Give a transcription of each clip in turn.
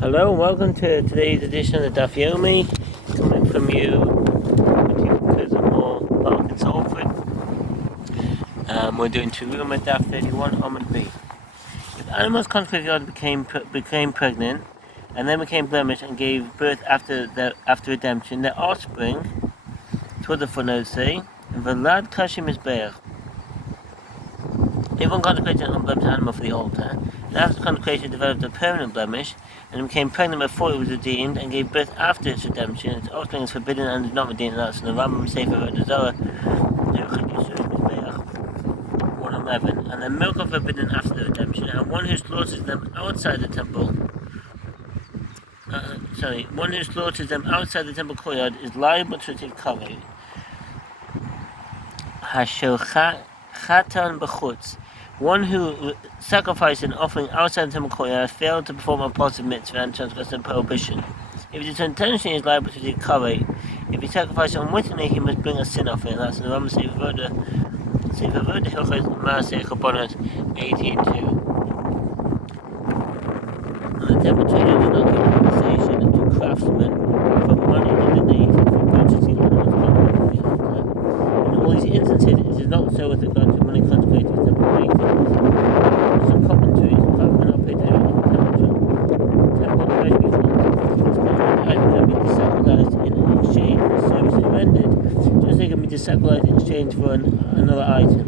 Hello and welcome to today's edition of the Daf Yomi, coming from you because of more Park in Salford. We're doing Teruma Daf 31 Amud B. If animals consecrated became pregnant and then became blemished and gave birth after redemption, their offspring, that's what the footnotes say, Velad Kashim is Be'er. If one consecrated an unblemished animal for the altar, and after consecration developed a permanent blemish, and became pregnant before it was redeemed, and gave birth after its redemption, its offspring is forbidden and is not redeemed. That's in the Rambam Sefer Zohar, 111. And the milk are forbidden after the redemption, and one who slaughters them outside the temple, courtyard is liable to receive kavod. Chatan b'chutz. One who sacrificed an offering outside the temple courtyard has failed to perform a positive mitzvah and transgressed a prohibition. If it is intentionally, he is liable to receive kavod. If he sacrificed unwittingly, he must bring a sin offering. That's in the Rambam Sefer Hilchos Maaseh Charbonot 18:2. And the temple treasury does not give compensation to craftsmen for money donated for purchasing animals consecrated to the altar. In all these instances, it is not so with regard to money consecrated to temple maintenance. Some commentaries, craftsmen are paid directly in the temple treasury fund. This consecrated item can be desacralized in exchange for services rendered, just as they can be desacralized in exchange for another item.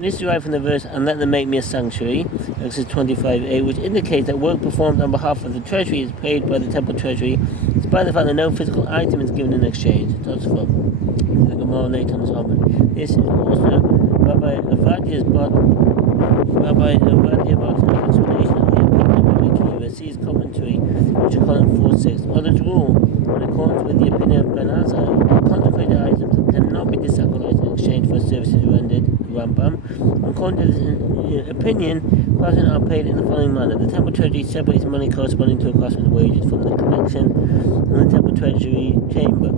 This is derived from the verse, "And let them make me a sanctuary," Exodus 25:8, which indicates that work performed on behalf of the treasury is paid by the temple treasury, despite the fact that no physical item is given in exchange. That's what the Gemara later on this argument. This is also Rabbi Avadia's explanation of the opinion of Rabbi Akiva, sees commentary, which are column 4-6. Others rule, in accordance with the opinion of Ben Azai, that consecrated items cannot be desacralized in exchange for services rendered. Rambam. According to this opinion, craftsmen are paid in the following manner. The temple treasury separates money corresponding to a craftsman's wages from the collection in the temple treasury chamber.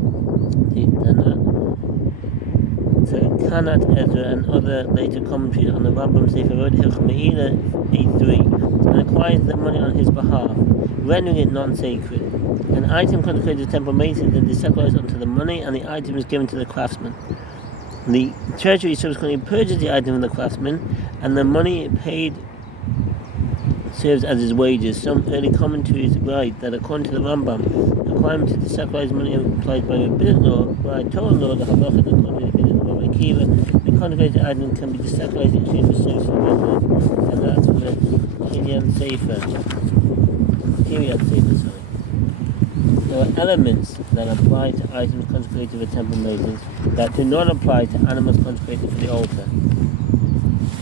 Kanat Ezra and other later commentaries on the Rambam Sefer Hilchos Meila 8:3, and acquires the money on his behalf, rendering it non-sacred. An item consecrated to temple maintenance then desacralized onto the money, and the item is given to the craftsman. The treasury subsequently purges the item from the craftsman, and the money paid serves as his wages. Some early commentaries write that according to the Rambam, the requirement to desacralize money applies by rabbinic law, by Torah law, the halacha, according to the opinion of Rabbi Akiva, the consecrated item can be desacralized in exchange for services rendered, and that's for the Kiryat Sefer. There are elements that apply to items consecrated for temple maintenance that do not apply to animals consecrated for the altar.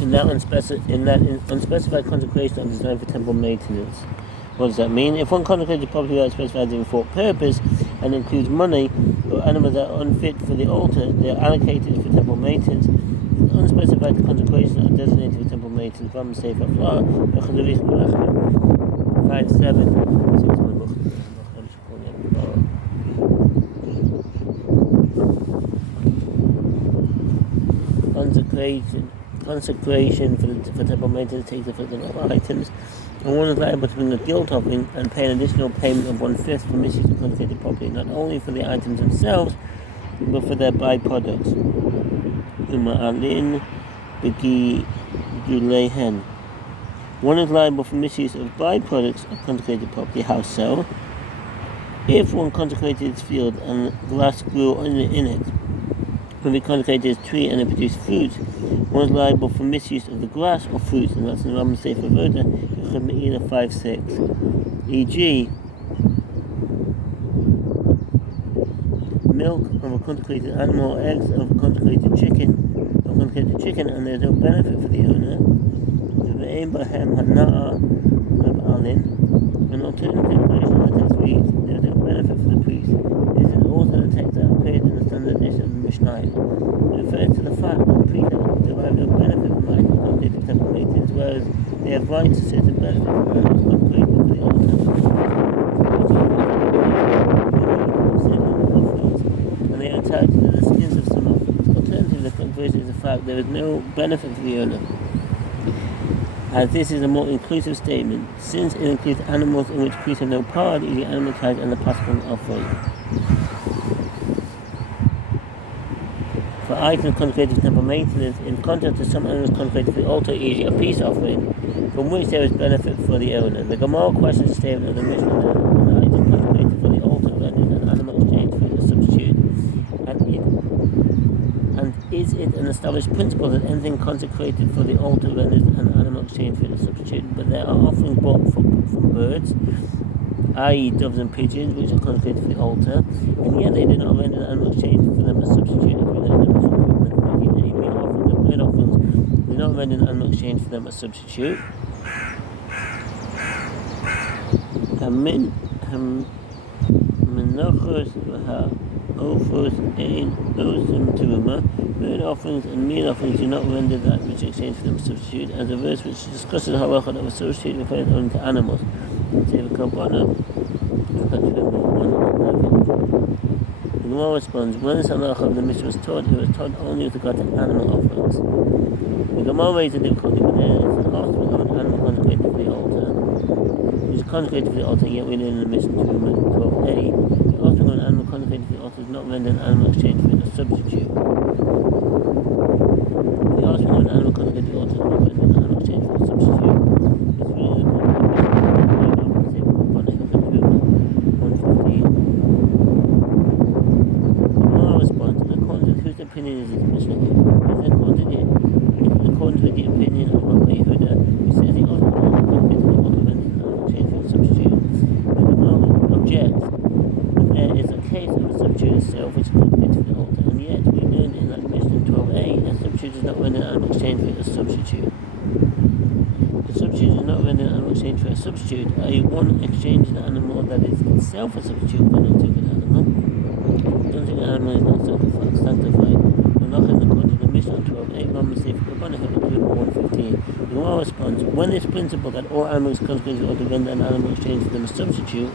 In that unspecified consecration are designed for temple maintenance. What does that mean? If one consecrated property without specifying for purpose and includes money or animals that are unfit for the altar, they are allocated for temple maintenance. Unspecified consecrations are designated for temple maintenance. Rambam Sefer 5:7. Consecration for temple maintenance takes effect on all items, and one is liable to bring a guilt offering and pay an additional payment of 1/5 for misuse of consecrated property, not only for the items themselves, but for their byproducts. One is liable for misuse of byproducts of consecrated property. How so? If one consecrated its field and grass grew in it, when we consecrated its tree and it produced fruit, one is liable for misuse of the grass or fruits, and that's in the Rambam Sefer Hilchos Meila 5:6. E.g., milk of a consecrated animal or eggs of a consecrated chicken, and there is no benefit for the owner. An alternative version of the text reads, there is no benefit for the priest. This is also the text that appears in the standard edition of the Mishnah. It refers to the fact that priests derive no benefit from items consecrated to temple maintenance, whereas they have rights to certain benefits from items consecrated for the altar. And they are attached to the skins of some offerings. Alternatively, the conversion is the fact there is no benefit for the owner. as this is a more inclusive statement, since it includes animals in which priests have no part, e.g. animal carriage and the possible offering. For items consecrated to temple maintenance, in contrast to some animals consecrated for the altar, e.g. a peace offering, from which there is benefit for the owner. The Gemara questions the statement of the Mishnah that an item consecrated for the altar renders an animal exchange for a substitute, and is it an established principle that anything consecrated for the altar renders an animal exchange for a substitute? But there are offerings brought from birds, i.e. doves and pigeons, which are consecrated for the altar, and yet they do not render an animal exchange for them a substitute. Meat offerings do not render an animal exchange for them a substitute. Teruma. Bird offerings and meat offerings do not render that which exchange for them a substitute, as a verse which discusses the halacha that was substitute refers only to animals. The Gemara responds, when this halacha of the Mishnah was taught, it was taught only with regard to animal offerings. The Gemara raises a difficulty, but there is an offspring of an animal consecrated for the altar, which is consecrated for the altar, yet we learn in the Mishnah 12a. The offspring of an animal consecrated for the altar does not render an animal exchange for a substitute. The offspring of an animal consecrated for the altar does not render an animal exchange for a substitute. It's really the opinion is the Mishnah here. Is according to the opinion of Rabbi Yehuda, who says the altar consecrated for the altar renders an animal exchange for a substitute. The Gemara objects that there is a case of a substitute itself which is consecrated for the altar, and yet we learned in that Mishnah 12a a substitute does not render an animal exchange for a substitute. The substitute does not render an animal exchange for a substitute, i.e. one exchanges an animal that is itself a substitute for an untaken animal. The untaken animal is not sanctified. The Mishnah 12a, 115. The Gemara responds, when this principle that all animals consecrated ought to render an animal exchange for them a substitute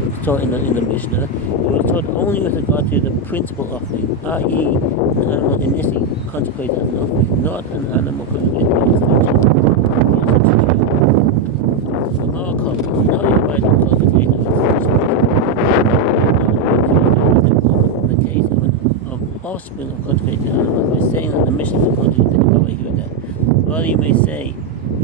was taught in the Mishnah, it was taught only with regard to the principal offering, i.e. an animal initially consecrated as an offering, not an animal consecrated as a substitute. The Gemara comments, now you write the qualification of the offspring of consecrated animals by saying that the mission is according to the opinion of Rabbi Yehuda. Rather, you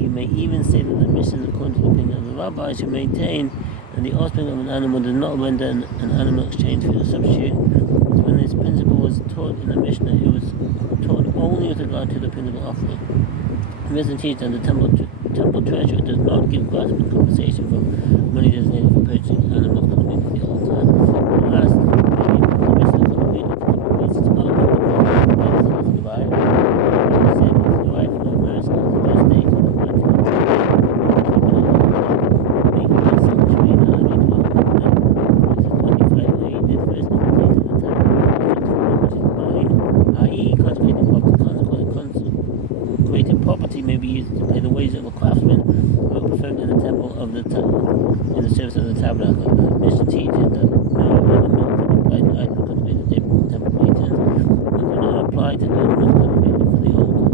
may even say that the mission is according to the opinion of the rabbis who maintain that the offspring of an animal does not render an animal exchange for a substitute. When this principle was taught in the Mishnah, it was taught only with regard to the principal offering. It doesn't teach that the temple treasurer does not give grasping compensation for money designated for purchasing animals consecrated for the altar. Last, property may be used to pay the wages of a craftsman who are performed in the temple of the in the service of the tabernacle. The Mishnah teaches that no element can apply to items consecrated to temple maintenance, and do not apply to animals consecrated for the altar.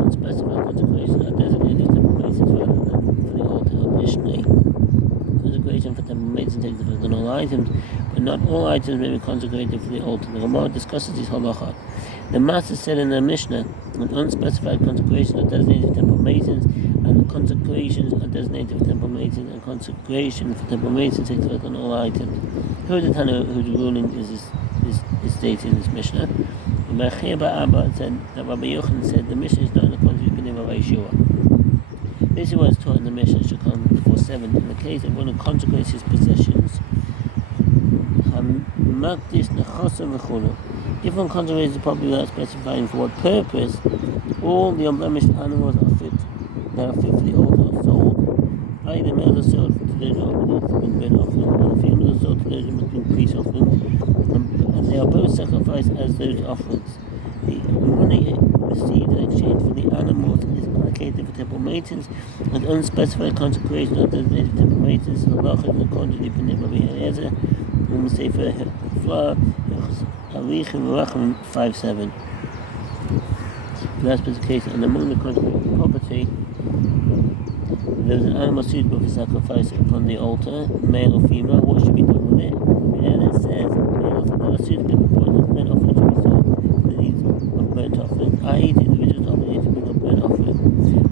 Unspecified consecration are designated temple maintenance rather than for the altar. Additionally, consecration for temple maintenance takes effect on all items, but not all items may be consecrated for the altar. The Gemara discusses these halachot. The Master said in the Mishnah, an unspecified consecration are designated for temple maintenance, and consecrations are designated for temple maintenance, and consecration for temple maintenance takes effect on all items. Who is the Tana whose ruling is stated in this Mishnah? Rabbi Abba said that Rabbi Yochanan said the Mishnah is not in accordance with the opinion of Rabbi Yeshua. This is what is taught in the Mishnah, Shulchan 4:7. In the case of one who consecrates his possessions, if one consecrates the property without specifying for what purpose, all the unblemished animals are fit for the altar are sold. Either the males are sold to the burnt offering, or the females are sold to those who must bring peace offerings, and they are both sacrificed as those offerings. The money received in exchange for the animals is allocated for temple maintenance, and unspecified consecration are designated for temple maintenance. The halacha is according to the opinion of Rabbi Eliezer, whom we say for flour. 5:7. That's the case, and among the consecrated property If there was an animal suitable for sacrifice upon the altar, male or female, what should be done with it? And it says, males that are suitable for burnt offering should be sold for the needs of burnt offering, i.e. the individuals obligated to bring a burnt offering.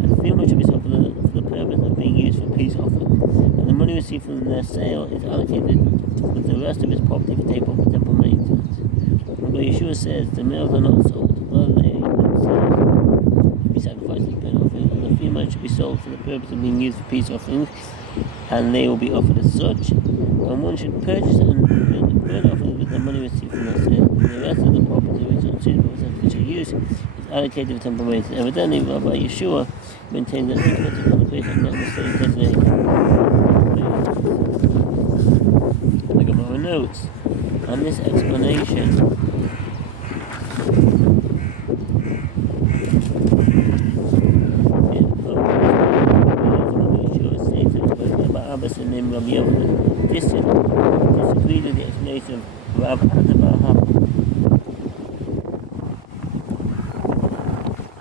And the female should be sold for the purpose of being used for peace offering. And the money received from their sale is allocated with the rest of its property for temple maintenance. And but Yeshua says the males are not sold, rather they themselves should be sacrificed as burnt offering, and the female should be sold for the purpose of being used for peace offerings, and they will be offered as such. And one should purchase and bring the burnt offering with the money received from their sale, and the rest of the property which is unsuitable for sacrificial use is allocated for temple maintenance. Evidently, Rabbi Yeshua maintains that sympathetic consecration is not necessarily designated. The Gemara notes, and this explanation named Rabbi Yochanan disagreed with the explanation of Rav Adabahava.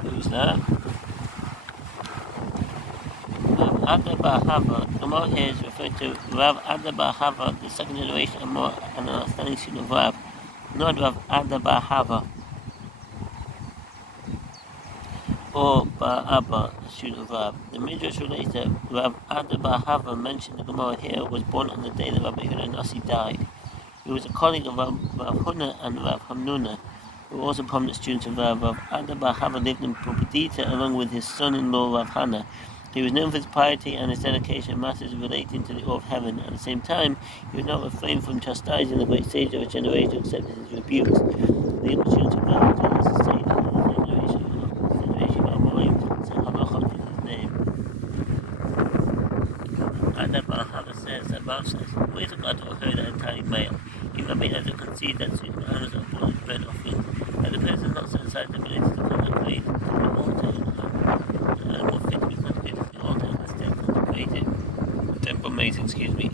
Who's that? Rav Adabahava. Gemara here is referring to Rav Adabahava, the second generation of more an outstanding student of Rav, not Rav Adabahava or Ba'aba, student of Rav. The Midrash relates that Rav Adabahava mentioned the Gemara here was born on the day that Rabbi Yehuda Nasi died. He was a colleague of Rav Huna and Rav Hamnuna, who were also prominent students of Rav. Rav Adabahava lived in Pumbedita along with his son-in-law Rav Hana. He was known for his piety and his dedication in matters relating to the awe of heaven. At the same time, he was not refrained from chastising the great sage of his generation who accepted his rebukes. The younger students of Rav told us the sage of his generation Adabahava says that Rav says, ways of God to a herd are entirely male. Even Rabbi Elazar conceived that suitable animals are born as burnt offerings, that the person not set aside the ability to consecrate to the altar, and an animal fit to be consecrated to the altar and instead consecrated the temple maintenance, even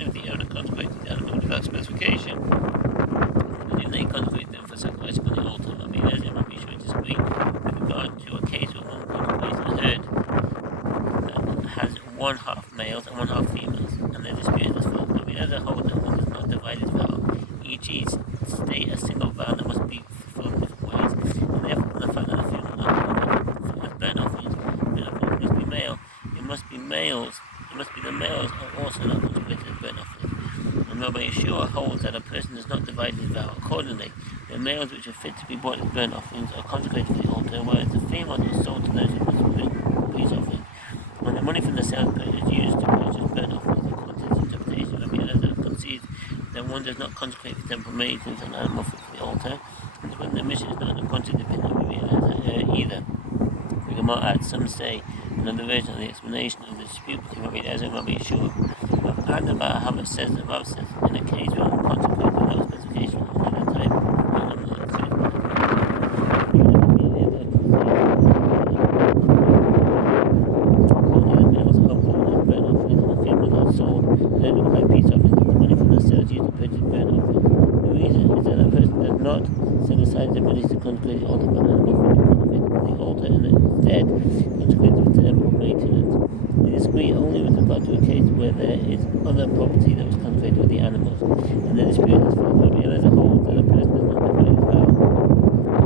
if the owner consecrated the animal without specification, and if they consecrate them for sacrifice upon the altar, Rabbi Elazar and Rabbi Yeshua disagree with regard to a case where one consecrates a herd that has one half males and one half females, and their dispute is as follows. Rabbi Elazar holds that one does not divide his vow. Each state a single vow that must be fulfilled in different ways, and therefore the fact that the female as burnt offerings must be male, it must be the males are also not consecrated as burnt offerings. And Rabbi Yeshua holds that a person does not divide his vow. Accordingly, the males which are fit to be brought as burnt offerings are consecrated for the altar, whereas the females are sold to those who must bring peace offerings. When the money from the sales is used to purchase burnt offerings, according to this interpretation, Rabbi Elazar concedes that one does not consecrate for temple maintenance an animal fit for the altar, and when the mission is not in the quantity dependent on Rabbi Elazar either. The Gemara adds, some say, another version of the explanation of the dispute between Rabbi Elazar and Rabbi Yeshua. Rav Adabahava says that Rav says, in a case where one consecrates without specification of another type of animal that suits set aside the ability to consecrate the altar, but the animal consecrated for the altar, and instead consecrated for temple maintenance. They disagree only with regard to a case where there is other property that was consecrated with the animals, and the dispute is for Rabbi Elazar holds that a person does not divide his vow,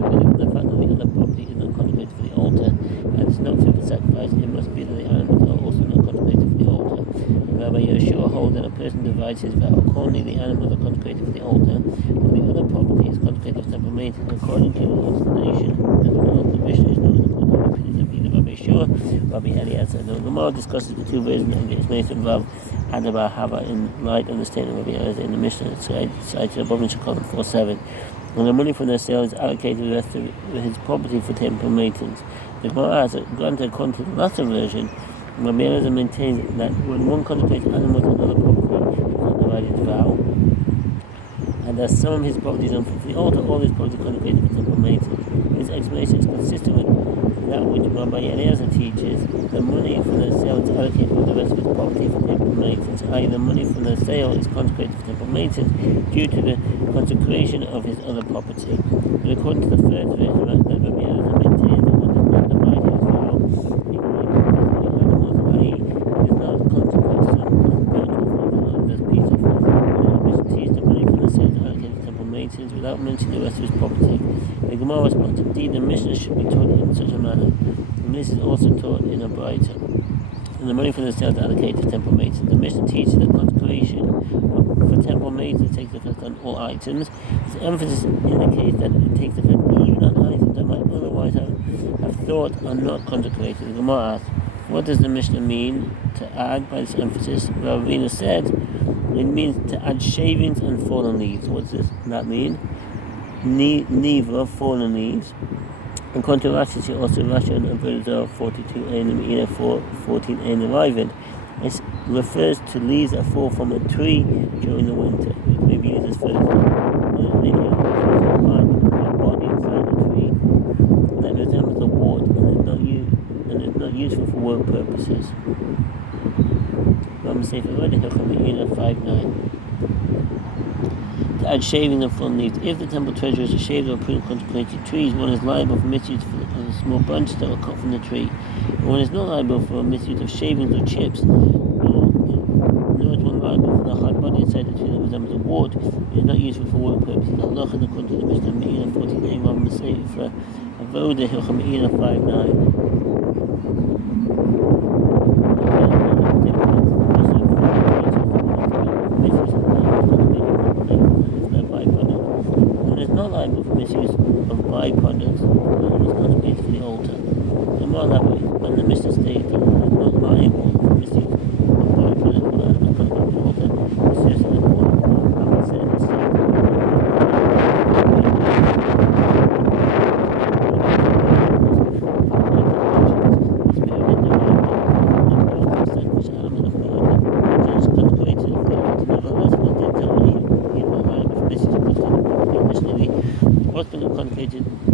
even if the fact that the other property is not consecrated for the altar and is not fit for sacrifice, it must be that the animals are also not consecrated for the altar. And Rabbi Yeshua holds that a person divides his vow. Accordingly, the animals are consecrated for the altar, while the other property is consecrated for temple maintenance. According to the explanation, as well, the Mishnah is not in the opinions of either Rabbi Yeshua, Rabbi Eliezer. The Gemara discusses the two versions of the explanation of Rav Adabahava in light of the statement of Rabbi Eliezer in the Mishnah cited above in column 4:7. And the money from their sale is allocated to the rest of his property for temple maintenance. The Gemara adds that, granted according to the latter version, Rabbi Eliezer maintains that when one consecrates animals on another property, he does not divide his vow, and that some of his property is unfit for the altar, all his property is consecrated for temple maintenance. This explanation is consistent with that which Rabbi Eliezer teaches. The money from the sale is allocated with the rest of his property for temple maintenance, i.e. the money from the sale is consecrated for temple maintenance due to the consecration of his other property. But according to the first version, Rabbi Eliezer maintains that one does not divide his vow, even when without mentioning the rest of his property. The Gemara responds, indeed, the Mishnah should be taught in such a manner, and this is also taught in a Braita. And the money from the sales allocated to temple maintenance. The Mishnah teaches that consecration for temple maintenance takes effect on all items. This emphasis indicates that it takes effect even on items that might otherwise have thought are not consecrated. The Gemara asks, what does the Mishnah mean to add by this emphasis? Ravina said, it means to add shavings and fallen leaves. What does that mean? Neva, fallen leaves. And according to Rashi, also Rashi and Avodah 42a and Ina 14a and Arriving. It refers to leaves that fall from a tree during the winter. It may be used as fertilizer. Body inside the tree that resembles the wart and is not useful for work purposes. Ina 5:9. To add shaving and fallen leaves. If the temple treasure is a shaved or pruned consecrated trees, one is liable for misuse of the small branches that were cut from the tree. And one is not liable for misuse of shavings or chips, nor is one liable for the hard body inside the tree that resembles a wart. It is not useful for work purposes. Allah and according to the Mishnah Me'ina 14a, Ram Masay for Avodah Hilchah Me'ina 5:9. Liable for misuse of byproducts and is consecrated for the altar. The more elaborate, when the Mishnah states that one is not liable for misuse of byproducts and is consecrated for the altar, it's seriously important. I would say this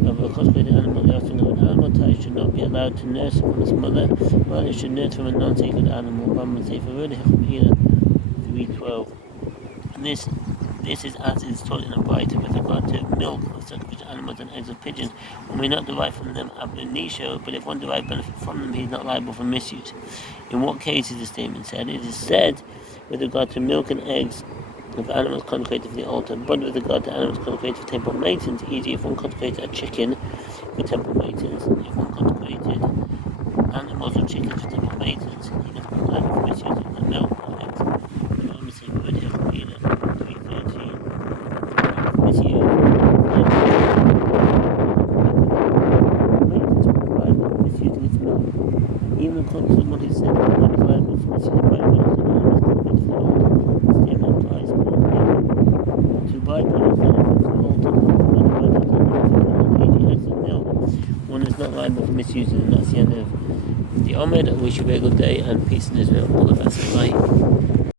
of a consecrated animal, the offspring of an animal type should not be allowed to nurse from its mother, while it should nurse from a non-sacred animal. 3:12. This is as is taught in a Braita with regard to milk of sacrificial animals and eggs of pigeons. One may not derive from them ab initio, but if one derives benefit from them, he is not liable for misuse. In what case is the statement said? It is said with regard to milk and eggs of animals consecrated for the altar, but with regard to animals consecrated for temple maintenance, e.g. if one consecrated a chicken for temple maintenance, if one consecrated animals or chickens for temple maintenance, he does not liable for misuse of the milk or eggs. The Roman say, good hill, 3:13. Misuse maintenance required for misusing its milk. Even according to what he said, one is liable for misuse of byproducts of animals consecrated for the altar. The statement applies to byproducts that affect the altar, one is not liable for misusing, and that's the end of the Omed. I wish you a very good day and peace in Israel. All the best. Bye.